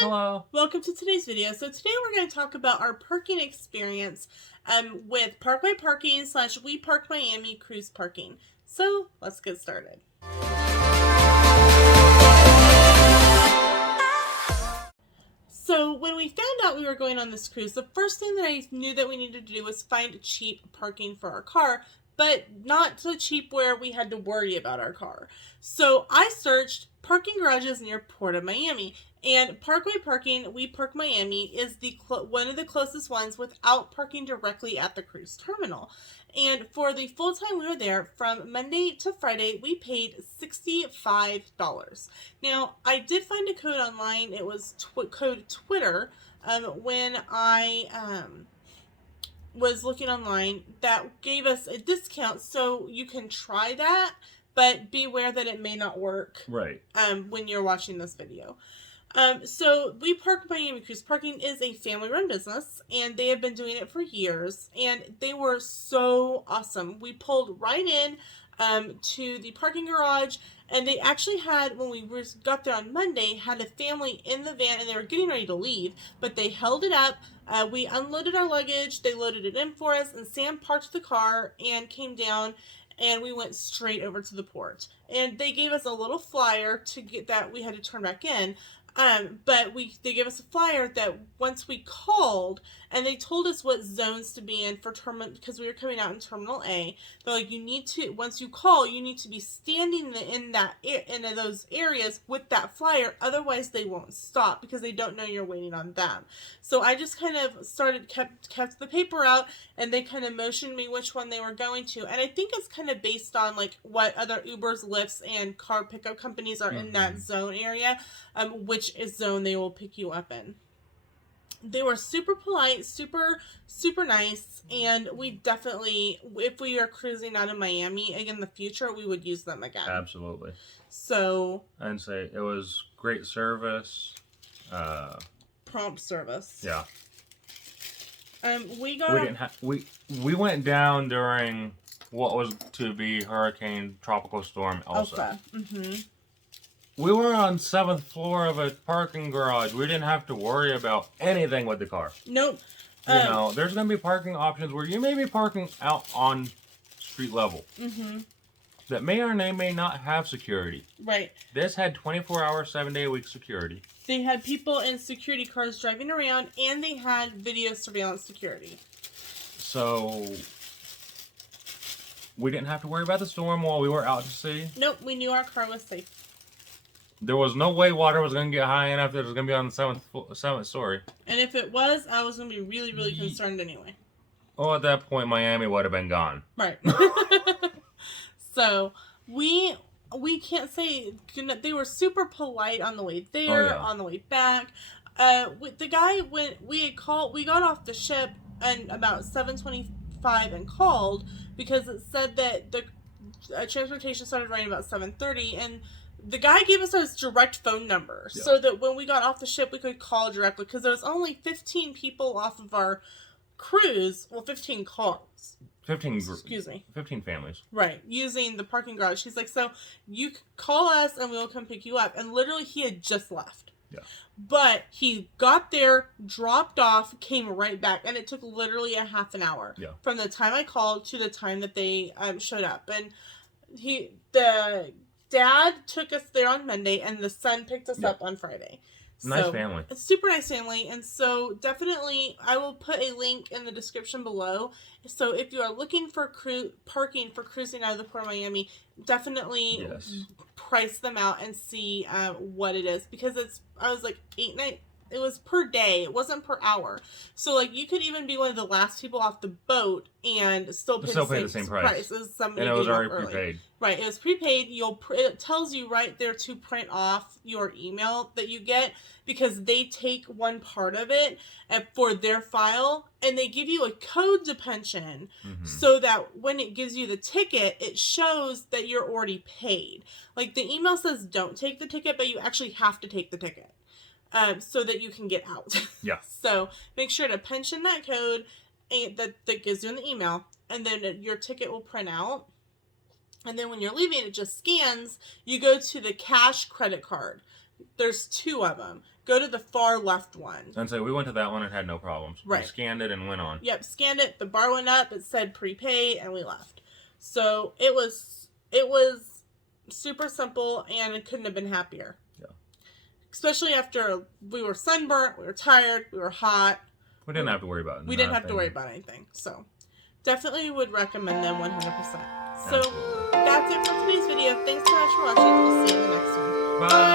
everyone! Hello. Welcome to today's video. So today we're going to talk about our parking experience with Parkway Parking / We Park Miami Cruise Parking. So let's get started. So when we found out we were going on this cruise, the first thing that I knew that we needed to do was find cheap parking for our car, but not so cheap where we had to worry about our car. So I searched parking garages near Port of Miami, and Parkway Parking, We Park Miami is one of the closest ones without parking directly at the cruise terminal. And for the full time we were there, from Monday to Friday, we paid $65. Now, I did find a code online. It was code Twitter when I was looking online that gave us a discount, so you can try that, but be aware that it may not work when you're watching this video. So We Park Miami Cruise Parking is a family-run business, and they have been doing it for years, and they were so awesome. We pulled right in to the parking garage, and they actually had, when we got there on Monday, had a family in the van, and they were getting ready to leave, but they held it up. We unloaded our luggage, they loaded it in for us, and Sam parked the car and came down, and we went straight over to the port. And they gave us a little flyer to get that we had to turn back in. But they gave us a flyer that once we called, and they told us what zones to be in for terminal, because we were coming out in Terminal A. They're like, you need to, once you call, you need to be standing in those areas with that flyer, otherwise they won't stop because they don't know you're waiting on them. So I just kind of kept the paper out, and they kind of motioned me which one they were going to. And I think it's kind of based on like what other Ubers, Lyfts, and car pickup companies are in that zone area, which zone they will pick you up in. They were super polite, super nice, and we definitely, if we are cruising out of Miami again in the future, we would use them again. Absolutely. So I'd say it was great service. Prompt service. Yeah. We went down during what was to be Hurricane Tropical Storm Elsa. We were on 7th floor of a parking garage. We didn't have to worry about anything with the car. Nope. You know, there's going to be parking options where you may be parking out on street level. That may or may not have security. Right. This had 24-hour, 7-day-a-week security. They had people in security cars driving around, and they had video surveillance security. So we didn't have to worry about the storm while we were out to sea. Nope, we knew our car was safe. There was no way water was going to get high enough that it was going to be on the 7th story. And if it was, I was going to be really, really concerned anyway. Well, at that point, Miami would have been gone. Right. So, we can't say, they were super polite on the way there, on the way back. The guy, when we got off the ship at about 7:25 and called, because it said that the transportation started running about 7:30, and the guy gave us his direct phone number so that when we got off the ship, we could call directly, because there was only 15 people off of our cruise. Well, 15 cars. 15 families. Right, using the parking garage. He's like, so you call us and we'll come pick you up. And literally, he had just left. Yeah. But he got there, dropped off, came right back, and it took literally a half an hour from the time I called to the time that they showed up. And the dad took us there on Monday, and the son picked us up on Friday. Nice family. A super nice family. And so definitely, I will put a link in the description below. So if you are looking for parking for cruising out of the Port of Miami, definitely price them out and see what it is. Because I was like, it was per day. It wasn't per hour. So, like, you could even be one of the last people off the boat and still pay the same price as somebody. And it was already prepaid. Right, it was prepaid. It tells you right there to print off your email that you get, because they take one part of it for their file, and they give you a code to punch in so that when it gives you the ticket, it shows that you're already paid. Like, the email says don't take the ticket, but you actually have to take the ticket. So that you can get out. Yeah. So make sure to punch in that code that gives you an email, and then your ticket will print out. And then when you're leaving, it just scans. You go to the cash credit card. There's two of them. go to the far left one. And so we went to that one and had no problems. Right. We scanned it and went on. Yep, scanned it. The bar went up. It said prepaid, and we left. So it was super simple, and it couldn't have been happier. Yeah. Especially after we were sunburnt, we were tired, we were hot. We didn't have to worry about it. We didn't have to worry about anything. So definitely would recommend them 100%. So that's it for today's video. Thanks so much for watching. We'll see you in the next one. Bye.